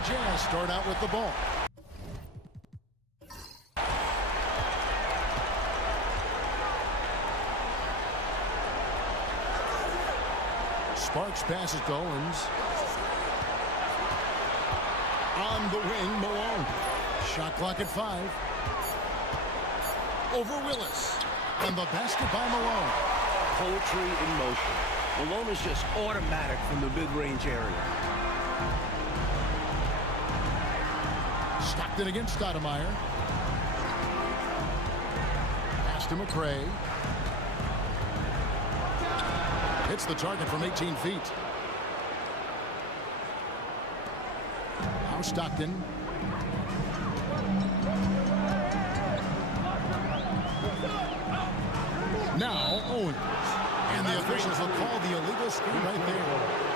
the Jazz start out with the ball. Sparks passes to Owens. On the wing, Malone. Shot clock at 5. Over Willis. And the basket by Malone. Poetry in motion. Malone is just automatic from the mid-range area. Stockton against Stoudemire. Pass to McRae. Hits the target from 18 feet. Now Stockton. Now Owens. And the officials will call the illegal screen right there.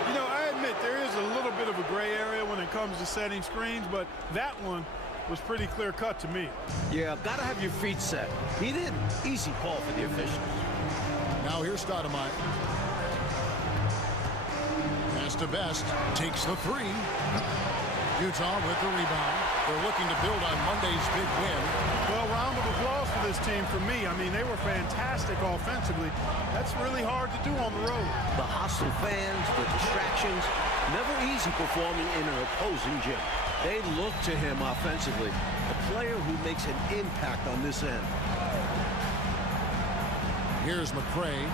You know, I admit there is a little bit of a gray area when it comes to setting screens, but that one was pretty clear-cut to me. Yeah, gotta have your feet set. He didn't. Easy call for the officials. Now here's Stoudemire. Pass to Best. Takes the 3. Utah with the rebound. They're looking to build on Monday's big win. Well, round of applause for this team for me. I mean, they were fantastic offensively. That's really hard to do on the road. The hostile fans, the distractions, never easy performing in an opposing gym. They look to him offensively, a player who makes an impact on this end. Here's McRae.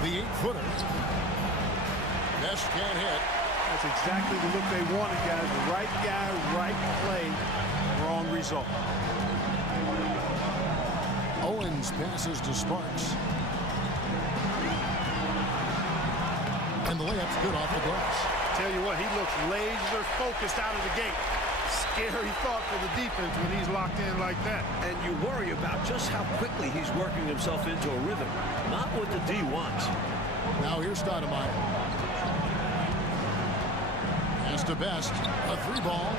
The 8-footer. Best can't hit. That's exactly the look they wanted, guys. Right guy, right play, wrong result. Owens passes to Sparks. And the layup's good off the glass. Tell you what, he looks laser focused out of the gate. Scary thought for the defense when he's locked in like that. And you worry about just how quickly he's working himself into a rhythm. Not what the D wants. Now here's Stoudemire. Pass to Best. A 3-ball.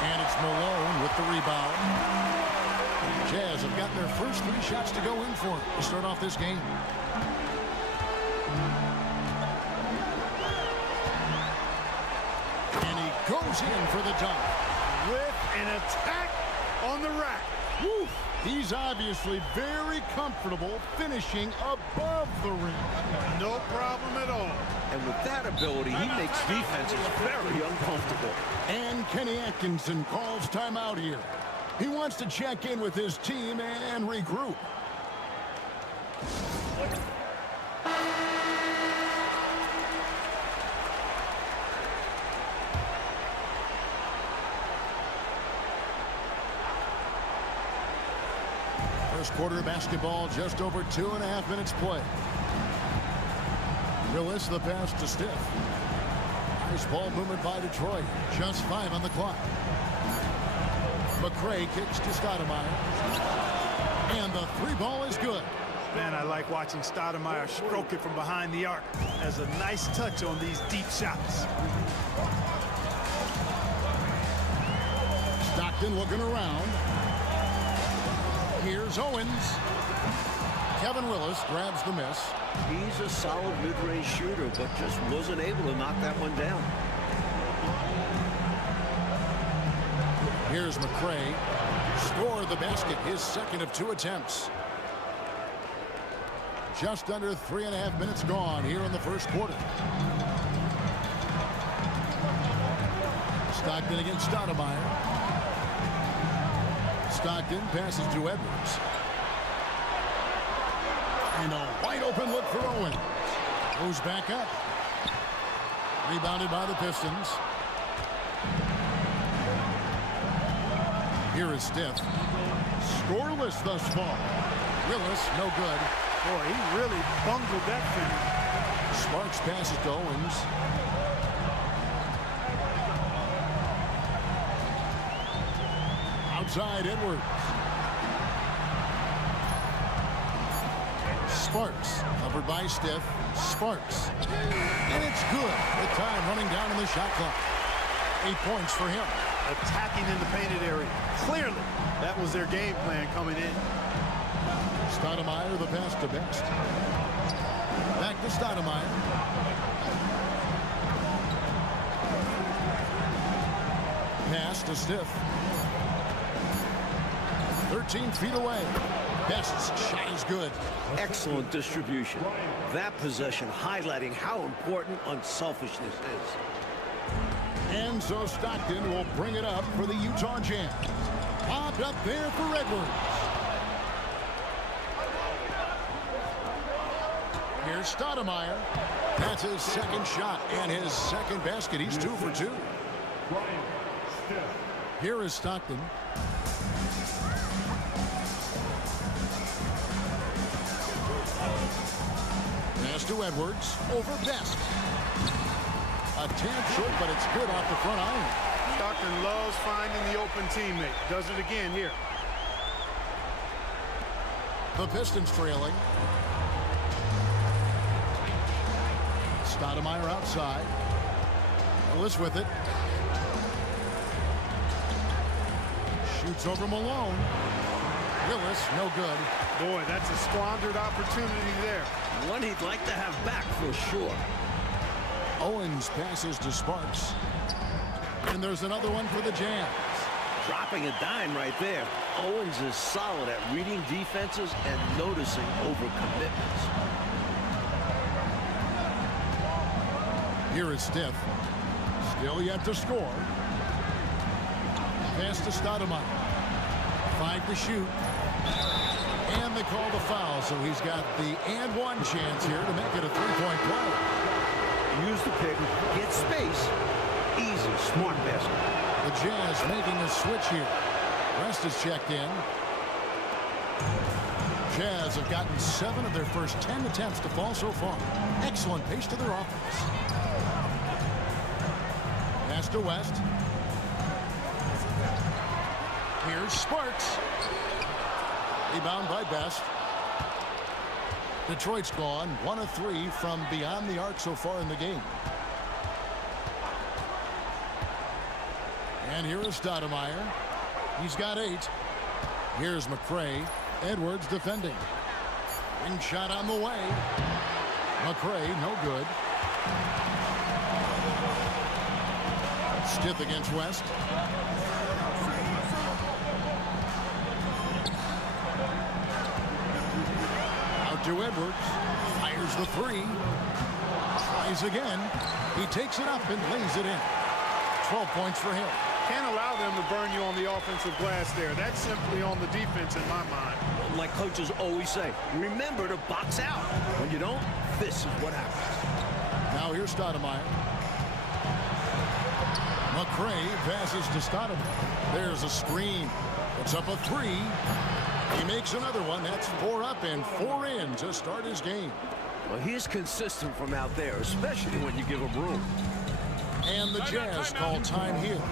And it's Malone with the rebound. Jazz have gotten their first 3 shots to go in for to start off this game. And he goes in for the dunk. With an attack on the rack. Woo! He's obviously very comfortable finishing above the rim. No problem at all. And with that ability, he makes defenses very uncomfortable. And Kenny Atkinson calls timeout here. He wants to check in with his team and regroup. First quarter basketball, just over 2.5 minutes play. Willis, the pass to Stiff. Nice ball movement by Detroit. Just 5 on the clock. McRae kicks to Stoudemire. And the 3-ball is good. Man, I like watching Stoudemire stroke it from behind the arc. Has a nice touch on these deep shots. Stockton looking around. Here's Owens. Kevin Willis grabs the miss. He's a solid mid-range shooter, but just wasn't able to knock that one down. Here's McRae. Score the basket, his second of 2 attempts. Just under 3.5 minutes gone here in the first quarter. Stockton against Stoudemire. Stockton passes to Edwards. And a wide open look for Owens. Goes back up. Rebounded by the Pistons. Here is Stiff. Scoreless thus far. Willis, no good. Boy, he really bungled that thing. Sparks passes to Owens. Outside Edwards. Sparks, covered by Stiff. Sparks. And it's good. The time running down in the shot clock. 8 points for him. Attacking in the painted area. Clearly, that was their game plan coming in. Stoudemire, the pass to Best. Back to Stoudemire. Pass to Stiff. 13 feet away. Best's shot is good. Excellent distribution. That possession highlighting how important unselfishness is. And so Stockton will bring it up for the Utah Jazz. Popped up there for Edwards. Here's Stoudemire. That's his second shot and his second basket. He's 2 for 2. Here is Stockton. Pass to Edwards. Over Best. A tad short, but it's good off the front iron. Stockton loves finding the open teammate. Does it again here. The Pistons trailing. Stoudemire outside. Willis with it. Shoots over Malone. Willis, no good. Boy, that's a squandered opportunity there. One he'd like to have back for sure. Owens passes to Sparks. And there's another one for the Jazz. Dropping a dime right there. Owens is solid at reading defenses and noticing overcommitments. Here is Stiff. Still yet to score. Pass to Stoudemire. 5 to shoot. And they call the foul, so he's got the and one chance here to make it a three-point play. Use the pick, get space. Easy, smart basket. The Jazz making a switch here. West is checked in. Jazz have gotten 7 of their first 10 attempts to fall so far. Excellent pace to their offense. Pass to West. Here's Sparks. Rebound by Best. Detroit's gone 1 of 3 from beyond the arc so far in the game. And here is Stoudemire. He's got 8. Here's McRae. Edwards defending. Ring shot on the way. McRae, no good. Stiff against West. Out to Edwards. Fires the 3. Tries again. He takes it up and lays it in. 12 points for him. Can't allow them to burn you on the offensive glass there. That's simply on the defense in my mind. Like coaches always say, remember to box out. When you don't, this is what happens. Now here's Stoudemire. McRae passes to Stoudemire. There's a screen. It's up a 3. He makes another one. That's 4 up and 4 in to start his game. Well, he's consistent from out there, especially when you give him room. And the Jazz call time here.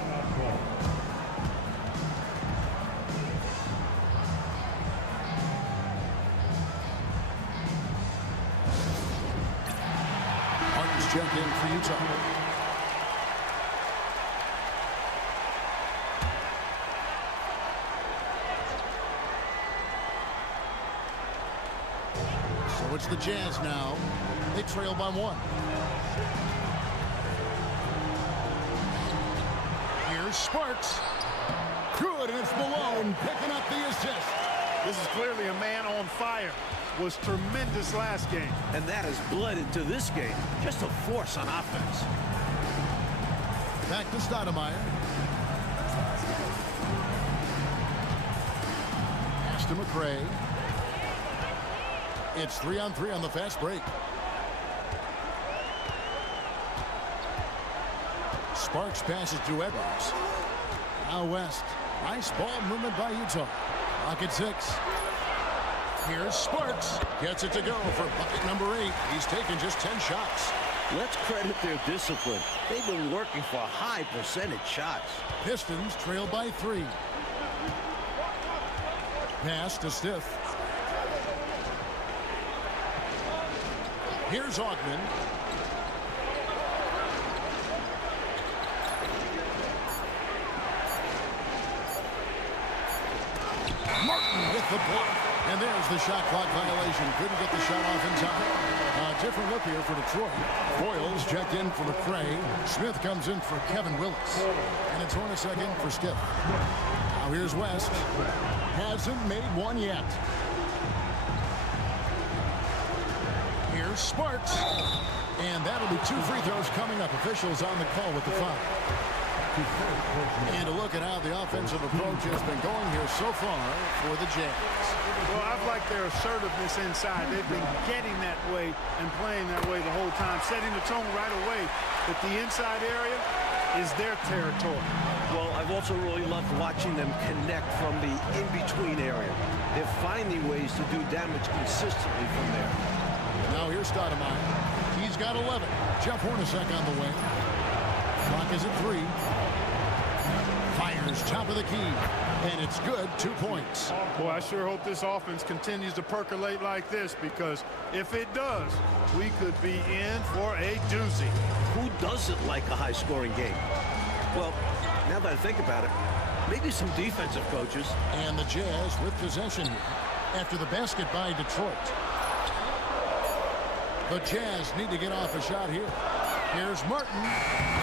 Martin's checked in for Utah. So it's the Jazz now. They trail by 1. Here's Sparks. Good, and it's Malone picking up the assist. This is clearly a man on fire. Was tremendous last game. And that has bled into this game. Just a force on offense. Back to Stoudemire. Pass to McRae. It's 3-on-3 on the fast break. Sparks passes to Edwards. Now West. Nice ball movement by Utah. Pocket 6. Here's Sparks. Gets it to go for bucket number 8. He's taken just 10 shots. Let's credit their discipline. They've been working for high percentage shots. Pistons trail by 3. Pass to Stiff. Here's Augman. Martin with the block. And there's the shot clock violation. Couldn't get the shot off in time. a different look here for Detroit. Boyles checked in for McRae. Smith comes in for Kevin Willis. And it's Hornacek in for Stiff. Now here's West. Hasn't made one yet. Here's Sparks. And that'll be 2 free throws coming up. Officials on the call with the foul. And a look at how the offensive approach has been going here so far for the Jazz. Well, I've liked their assertiveness inside. They've been getting that way and playing that way the whole time, setting the tone right away that the inside area is their territory. Well, I've also really loved watching them connect from the in-between area. They're finding ways to do damage consistently from there. Now here's Stoudemire. He's got 11. Jeff Hornacek on the way. Clock is at 3. Fires top of the key. And it's good. 2 points. Boy, I sure hope this offense continues to percolate like this, because if it does, we could be in for a doozy. Who doesn't like a high-scoring game? Well, now that I think about it, maybe some defensive coaches. And the Jazz with possession here after the basket by Detroit. The Jazz need to get off a shot here. Here's Martin.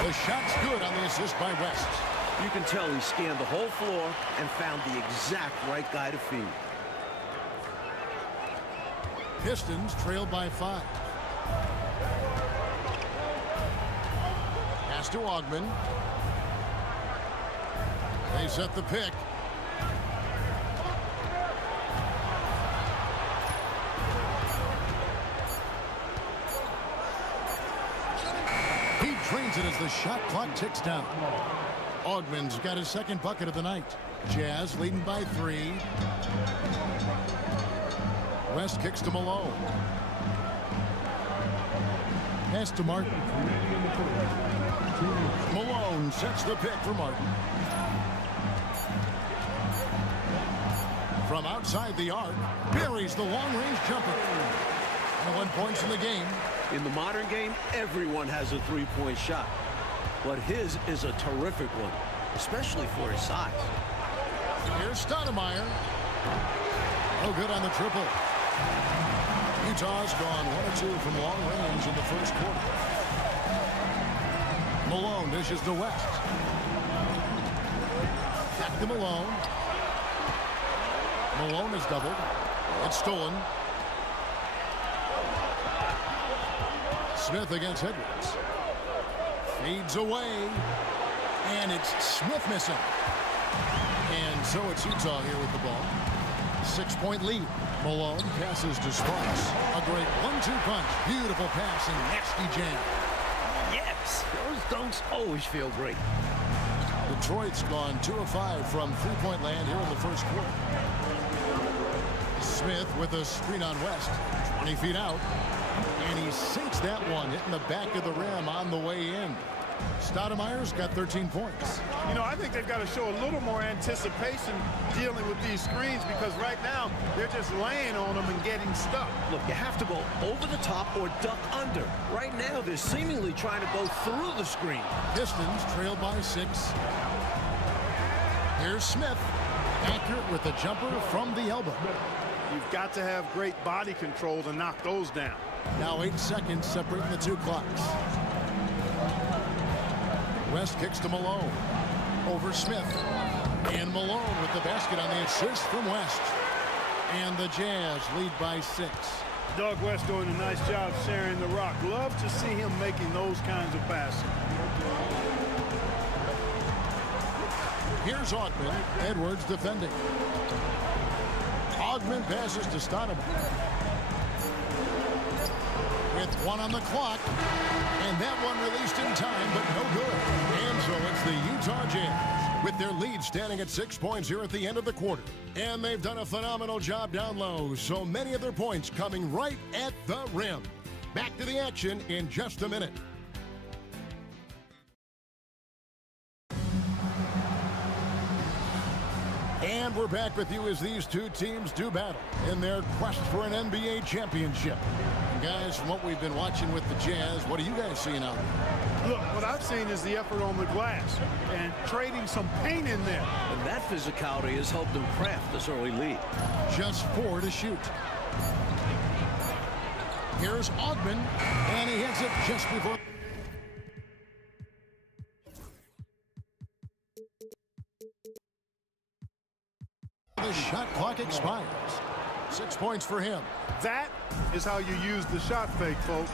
The shot's good on the assist by West. You can tell he scanned the whole floor and found the exact right guy to feed. Pistons trail by 5. Pass to Ogman. They set the pick. He trains it as the shot clock ticks down. Ogman's got his second bucket of the night. Jazz leading by 3. West kicks to Malone. Pass to Martin. Malone sets the pick for Martin. From outside the arc, buries the long-range jumper. 1 points in the game. In the modern game, everyone has a three-point shot. But his is a terrific one, especially for his size. Here's Stoudemire. Oh, good on the triple. Utah's gone 1 or 2 from long range in the first quarter. Malone dishes to West. Back to Malone. Malone is doubled. It's stolen. Smith against Edwards. Fades away. And it's Smith missing. And so it's Utah here with the ball. 6-point lead. Malone passes to Sparks. A great 1-2 punch. Beautiful pass and nasty jam. Yes, those dunks always feel great. Detroit's gone 2 of 5 from three-point land here in the first quarter. Smith with a screen on West. 20 feet out. And he sinks that one, hitting the back of the rim on the way in. Stoudemire's got 13 points. You know, I think they've got to show a little more anticipation dealing with these screens, because right now they're just laying on them and getting stuck. Look, you have to go over the top or duck under. Right now, they're seemingly trying to go through the screen. Pistons trail by 6. Here's Smith. Accurate with the jumper from the elbow. You've got to have great body control to knock those down. Now 8 seconds separating the 2 clocks. West kicks to Malone. Over Smith. And Malone with the basket on the assist from West. And the Jazz lead by 6. Doug West doing a nice job sharing the rock. Love to see him making those kinds of passes. Here's Ogman. Edwards defending. Ogman passes to Stoudemire. With 1 on the clock. And that one released in time, but no good. And so it's the Utah Jazz with their lead standing at 6 points here at the end of the quarter. And they've done a phenomenal job down low, so many of their points coming right at the rim. Back to the action in just a minute. And we're back with you as these two teams do battle in their quest for an NBA championship. And guys, from what we've been watching with the Jazz, what are you guys seeing out there? Look, what I've seen is the effort on the glass and trading some paint in there. And that physicality has helped them craft this early lead. Just 4 to shoot. Here's Augman, and he hits it just before. The shot clock expires. 6 points for him. That is how you use the shot fake, folks.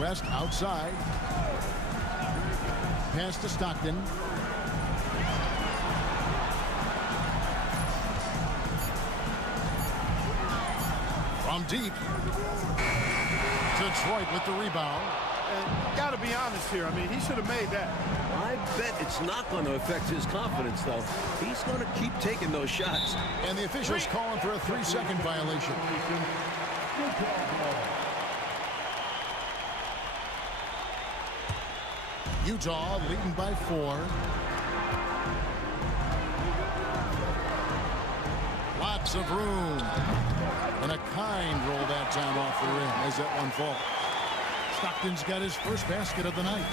West outside. Pass to Stockton. From deep. Detroit with the rebound. And got to be honest here. I mean, he should have made that. I bet it's not going to affect his confidence, though. He's going to keep taking those shots. And the officials calling for a 3-second violation. Utah leading by 4. Lots of room. And a kind roll that time off the rim as that one falls. Stockton's got his first basket of the night.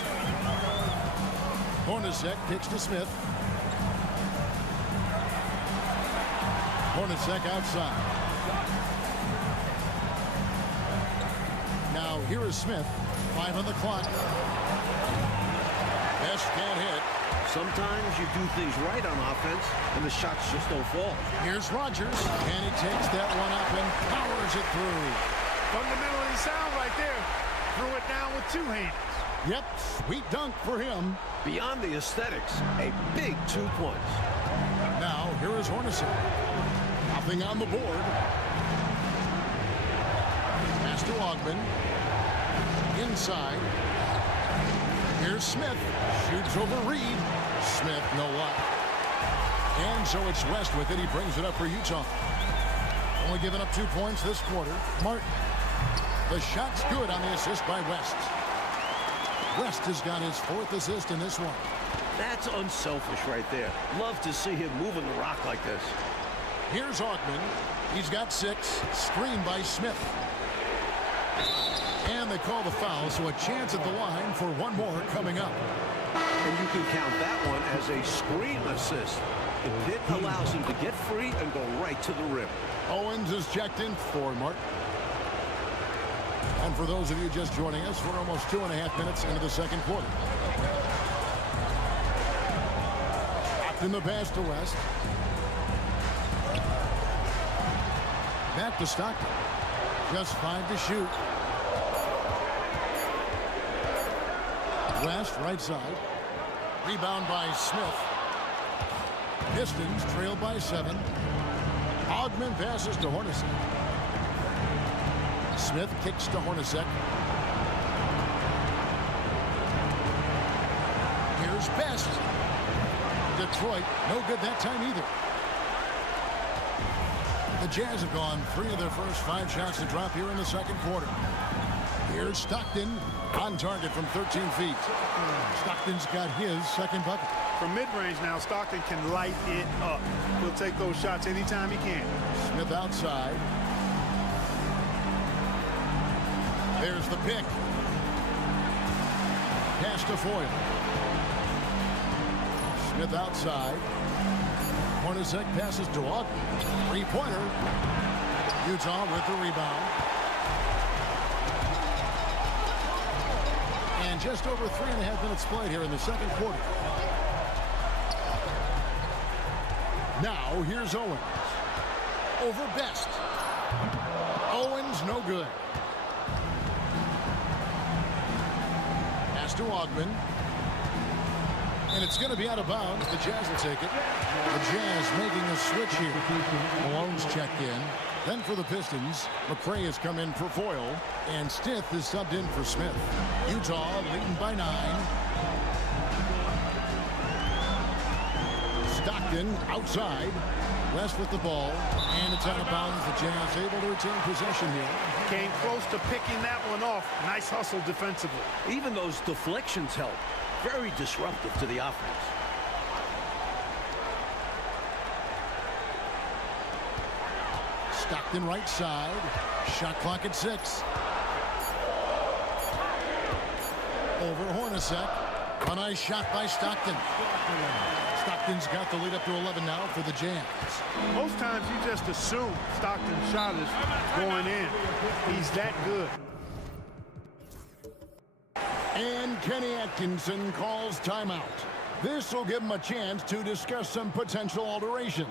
Hornacek kicks to Smith. Hornacek outside. Now here is Smith. 5 on the clock. Best can't hit. Sometimes you do things right on offense, and the shots just don't fall. Here's Rogers, and he takes that one up and powers it through. Fundamentally sound right there. Threw it down with 2 hands. Yep, sweet dunk for him. Beyond the aesthetics, a big 2 points. Now, here is Hornacek. Nothing on the board. Pass to Augman. Inside. Here's Smith. Shoots over Reed. Smith, no luck. And so it's West with it. He brings it up for Utah. Only giving up 2 points this quarter. Martin. The shot's good on the assist by West. West has got his 4th assist in this one. That's unselfish right there. Love to see him moving the rock like this. Here's Augman. He's got 6. Screened by Smith. And they call the foul, so a chance at the line for one more coming up. And you can count that one as a screen assist. It allows him to get free and go right to the rim. Owens is checked in for Martin. And for those of you just joining us, we're almost 2.5 minutes into the second quarter. In the pass to West. Back to Stockton. Just 5 to shoot. West right side. Rebound by Smith. Pistons trailed by 7. Augman passes to Hornacek. Smith kicks to Hornacek. Here's Best. Detroit, no good that time either. The Jazz have gone 3 of their first 5 shots to drop here in the second quarter. Here's Stockton on target from 13 feet. Stockton's got his second bucket. From mid-range now, Stockton can light it up. He'll take those shots anytime he can. Smith outside. There's the pick. Pass to Foyle. Smith outside. Hornacek passes to Augman. 3-pointer. Utah with the rebound. And just over 3.5 minutes played here in the second quarter. Now here's Owens. Over Best. Owens no good. Pass to Augman. And it's going to be out of bounds. The Jazz will take it. The Jazz making a switch here. Malone's checked in. Then for the Pistons, McRae has come in for Foyle. And Stith is subbed in for Smith. Utah leading by 9. Stockton outside. West with the ball. And it's out of bounds. The Jazz able to retain possession here. Came close to picking that one off. Nice hustle defensively. Even those deflections help. Very disruptive to the offense. Stockton right side. Shot clock at 6. Over Hornacek. A nice shot by Stockton. Stockton's got the lead up to 11 now for the Jazz. Most times you just assume Stockton's shot is going in. He's that good. And Kenny Atkinson calls timeout. This will give him a chance to discuss some potential alterations.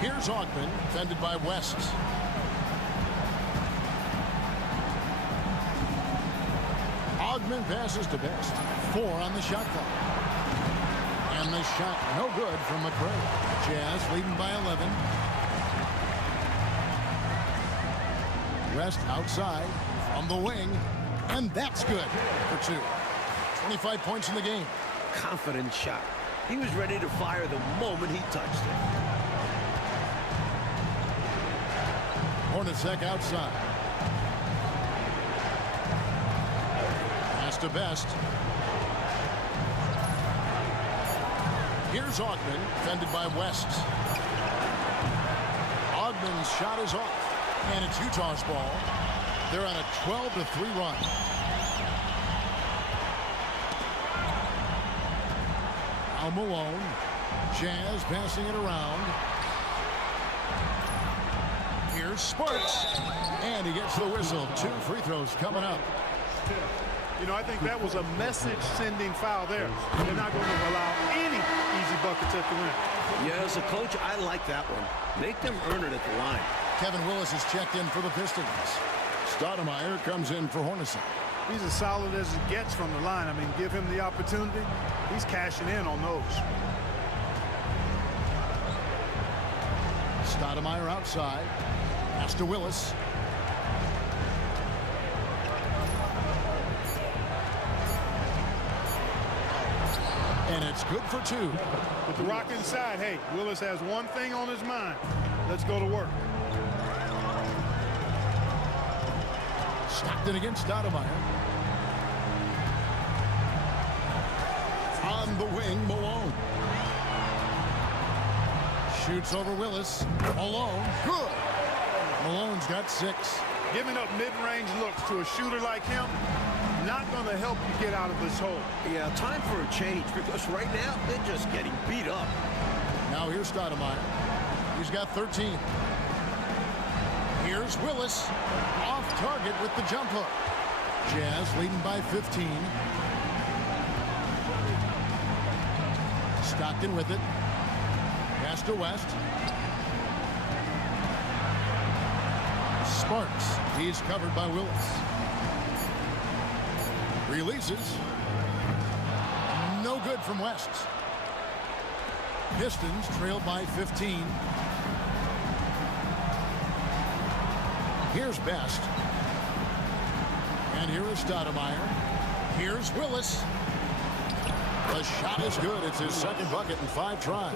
Here's Ogden, defended by West. Ogden passes to Best. 4 on the shot clock. And the shot no good from McRae. Jazz leading by 11. West outside from the wing. And that's good for 2. 25 points in the game. Confident shot. He was ready to fire the moment he touched it. Hornacek outside. Pass to Best. Here's Ogden, defended by West. Ogden's shot is off, and it's Utah's ball. They're on a 12-3 run. Al Malone. Jazz passing it around. Here's Sparks, and he gets the whistle. 2 free throws coming up. You know, I think that was a message-sending foul there. They're not going to allow any easy buckets at the rim. Yeah, as a coach, I like that one. Make them earn it at the line. Kevin Willis is checked in for the Pistons. Stoudemire comes in for Hornacek. He's as solid as it gets from the line. I mean, give him the opportunity. He's cashing in on those. Stoudemire outside. Pass to Willis. And it's good for 2. With the rock inside, hey, Willis has one thing on his mind. Let's go to work. Stockton against Stoudemire. On the wing, Malone. Shoots over Willis. Malone, good. Malone's got 6. Giving up mid-range looks to a shooter like him, not going to help you get out of this hole. Yeah, time for a change, because right now they're just getting beat up. Now here's Stoudemire. He's got 13. Here's Willis. Off target with the jump hook. Jazz leading by 15. Stockton with it. Pass to West. Sparks. He's covered by Willis. Releases. No good from West. Pistons trail by 15. Here's Best. And here is Stoudemire. Here's Willis. The shot is good. It's his second bucket in 5 tries.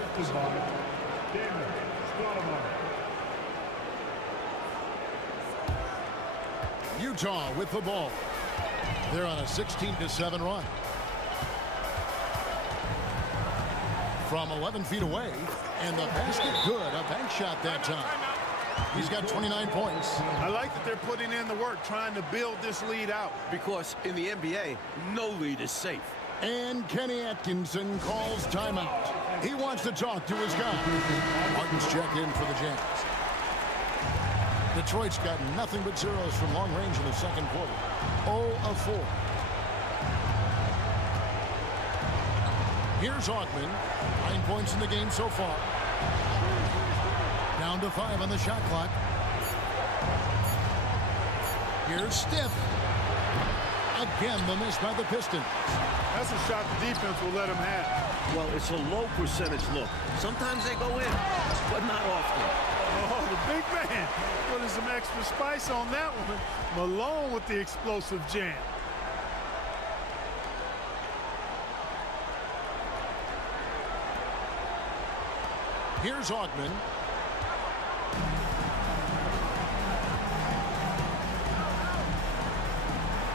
Utah with the ball. They're on a 16-7 run. From 11 feet away, and the basket good. A bank shot that time. He's got 29 points. I like that they're putting in the work, trying to build this lead out. Because in the NBA, no lead is safe. And Kenny Atkinson calls timeout. He wants to talk to his guy. Martin's checked in for the Jazz. Detroit's got nothing but zeros from long range in the second quarter. 0 of 4. Here's Ogden. 9 points in the game so far. Down to 5 on the shot clock. Here's Stiff. Again, the miss by the Pistons. That's a shot the defense will let him have. Well, it's a low percentage look. Sometimes they go in, but not often. Oh, the big man putting some extra spice on that one. Malone with the explosive jam. Here's Augman.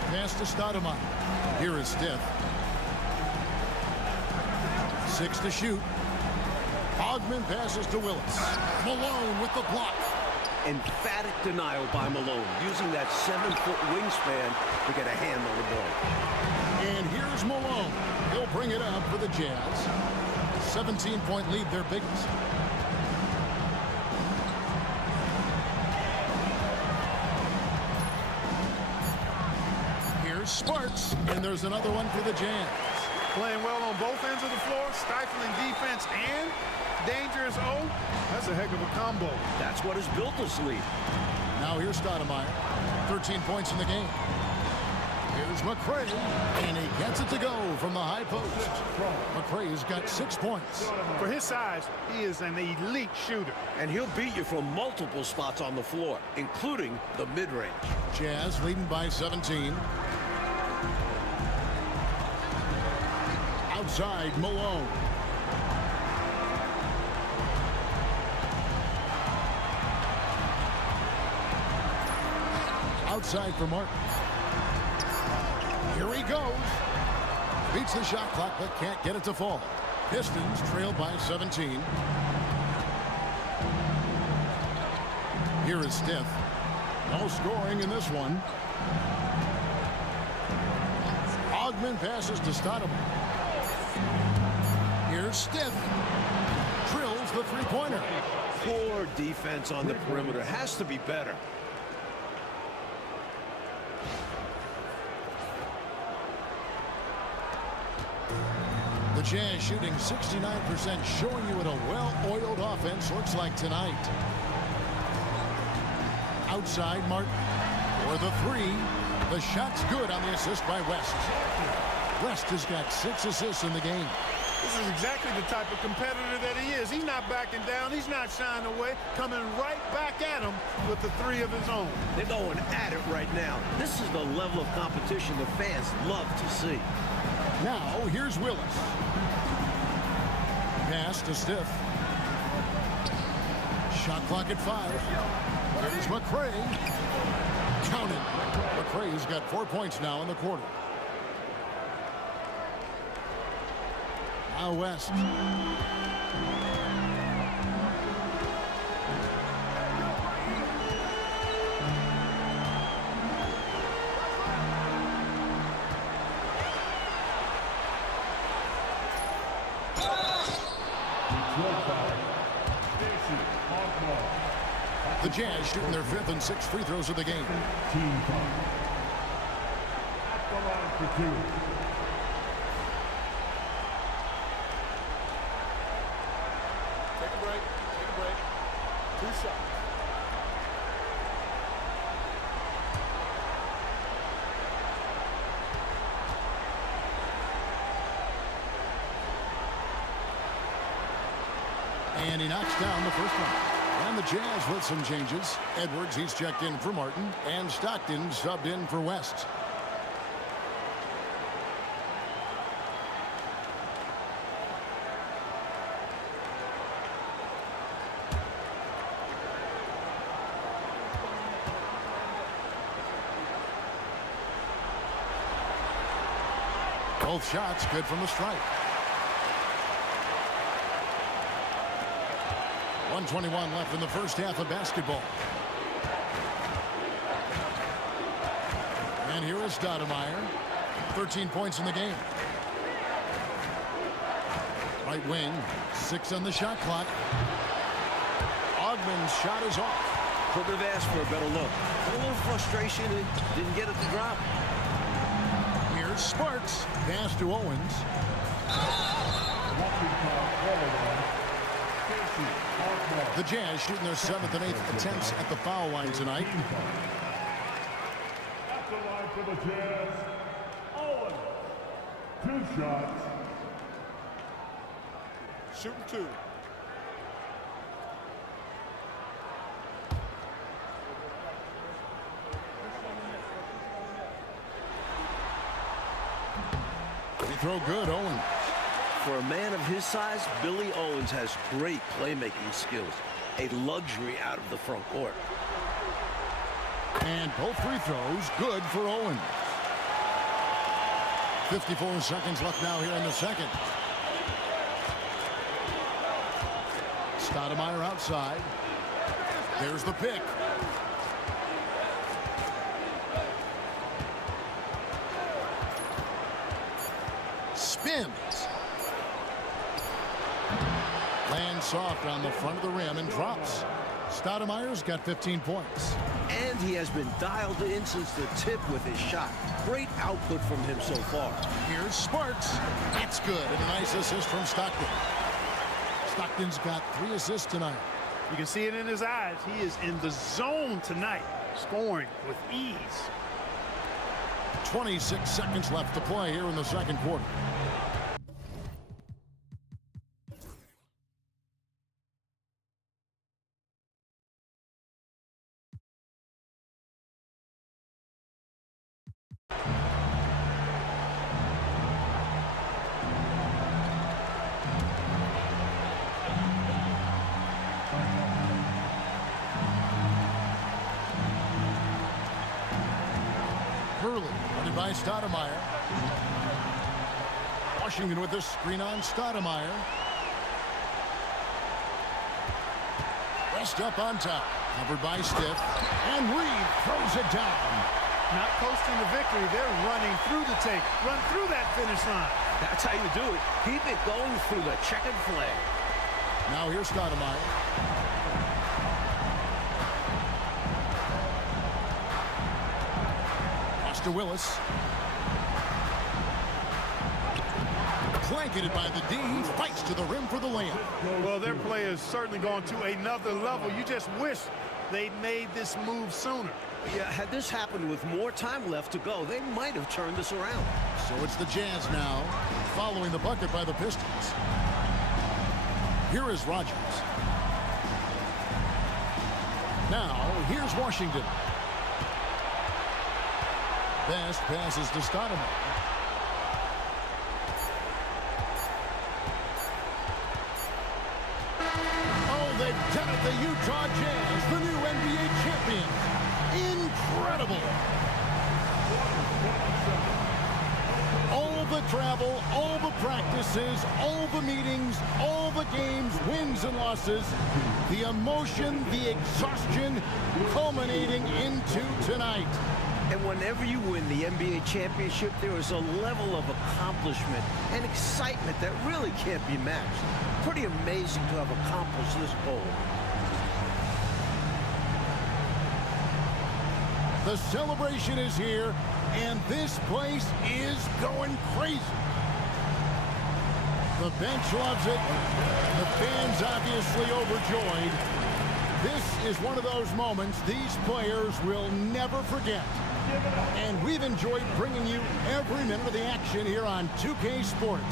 Pass to Stoudemire. Here is Stiff. 6 to shoot. Augman passes to Willis. Malone with the block. Emphatic denial by Malone, using that 7-foot wingspan to get a hand on the ball. And here's Malone. He'll bring it up for the Jazz. 17-point lead, their biggest. Here's Sparks, and there's another one for the Jazz. Playing well on both ends of the floor, stifling defense and dangerous O. That's a heck of a combo. That's what has built this lead. Now here's Stoudemire. 13 points in the game. Here's McRae, and he gets it to go from the high post. McRae's got 6 points. For his size, he is an elite shooter. And he'll beat you from multiple spots on the floor, including the mid-range. Jazz leading by 17. Outside, Malone. Outside for Martin. Here he goes. Beats the shot clock, but can't get it to fall. Pistons trail by 17. Here is Stiff. No scoring in this one. Augman passes to Stoudemire. Here's Stiff. Drills the three-pointer. Poor defense on the perimeter. Has to be better. The Jazz shooting 69%, showing you what a well-oiled offense looks like tonight. Outside, Martin. For the three. The shot's good on the assist by West. West has got 6 assists in the game. This is exactly the type of competitor that he is. He's not backing down. He's not shying away. Coming right back at him with the 3 of his own. They're going at it right now. This is the level of competition the fans love to see. Now, here's Willis. Pass to Stiff. Shot clock at 5. Here's McRae. Count it. McRae's got 4 points now in the quarter. Now West. The Jazz shooting their 5th and 6th free throws of the game. Team foul. At the line for 2. Take a break. Take a break. 2 shots. And he knocks down the first one. And the Jazz with some changes. Edwards, he's checked in for Martin. And Stockton subbed in for West. Both shots good from the stripe. 1:21 left in the first half of basketball. And here is Stoudemire. 13 points in the game. Right wing. 6 on the shot clock. Augman's shot is off. Couldn't have asked for a better look. A little frustration and didn't get it to drop. Here's Sparks. Pass to Owens. The Jazz shooting their 7th and 8th attempts at the foul line tonight. At the line for the Jazz, Owen. 2 shots. Shooting 2. They throw good, Owen. For a man of his size, Billy Owens has great playmaking skills. A luxury out of the front court. And both free throws good for Owen. 54 seconds left now here in the second. Stoudemire outside. There's the pick. Spins. Lands soft on the front of the rim and drops. Stoudemire's got 15 points. And he has been dialed in since the tip with his shot. Great output from him so far. Here's Sparks. It's good. And a nice assist from Stockton. Stockton's got 3 assists tonight. You can see it in his eyes. He is in the zone tonight, scoring with ease. 26 seconds left to play here in the second quarter. Hurley, running by Stoudemire. Washington with the screen on Stoudemire. West up on top, covered by Stiff, and Reed throws it down. Not coasting to victory. They're running through the tape. Run through that finish line. That's how you do it. Keep it going through the checkered flag. Now here's Stoudemire. To Willis. Blanketed by the D. Fights to the rim for the layup. Well, their play has certainly gone to another level. You just wish they'd made this move sooner. Yeah, had this happened with more time left to go, they might have turned this around. So it's the Jazz now, following the bucket by the Pistons. Here is Rogers. Now, here's Washington. Best passes to Stoudemire. Oh, they've done it, the Utah Jazz, the new NBA champions. Incredible. All the travel, all the practices, all the meetings, all the games, wins and losses, the emotion, the exhaustion, culminating into tonight. And whenever you win the NBA championship, there is a level of accomplishment and excitement that really can't be matched. Pretty amazing to have accomplished this goal. The celebration is here, and this place is going crazy. The bench loves it. The fans obviously overjoyed. This is one of those moments these players will never forget. And we've enjoyed bringing you every minute of the action here on 2K Sports.